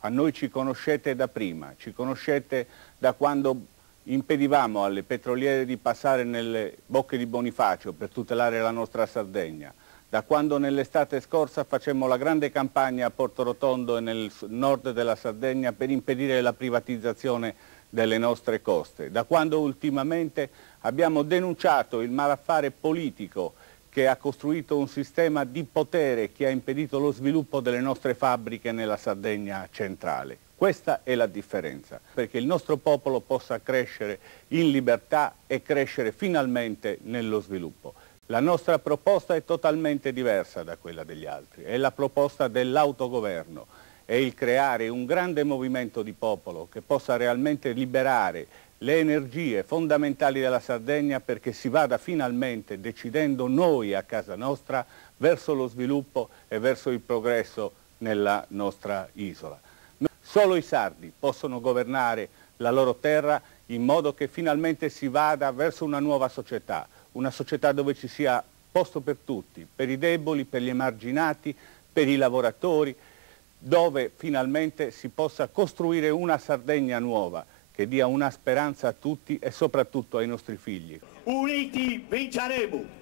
A noi ci conoscete da prima, ci conoscete da quando impedivamo alle petroliere di passare nelle bocche di Bonifacio per tutelare la nostra Sardegna, da quando nell'estate scorsa facemmo la grande campagna a Porto Rotondo e nel nord della Sardegna per impedire la privatizzazione delle nostre coste, da quando ultimamente abbiamo denunciato il malaffare politico che ha costruito un sistema di potere che ha impedito lo sviluppo delle nostre fabbriche nella Sardegna centrale. Questa è la differenza, perché il nostro popolo possa crescere in libertà e crescere finalmente nello sviluppo. La nostra proposta è totalmente diversa da quella degli altri, è la proposta dell'autogoverno, è il creare un grande movimento di popolo che possa realmente liberare le energie fondamentali della Sardegna perché si vada finalmente, decidendo noi a casa nostra, verso lo sviluppo e verso il progresso nella nostra isola. Solo i sardi possono governare la loro terra in modo che finalmente si vada verso una nuova società, una società dove ci sia posto per tutti, per i deboli, per gli emarginati, per i lavoratori, dove finalmente si possa costruire una Sardegna nuova che dia una speranza a tutti e soprattutto ai nostri figli. Uniti vinceremo!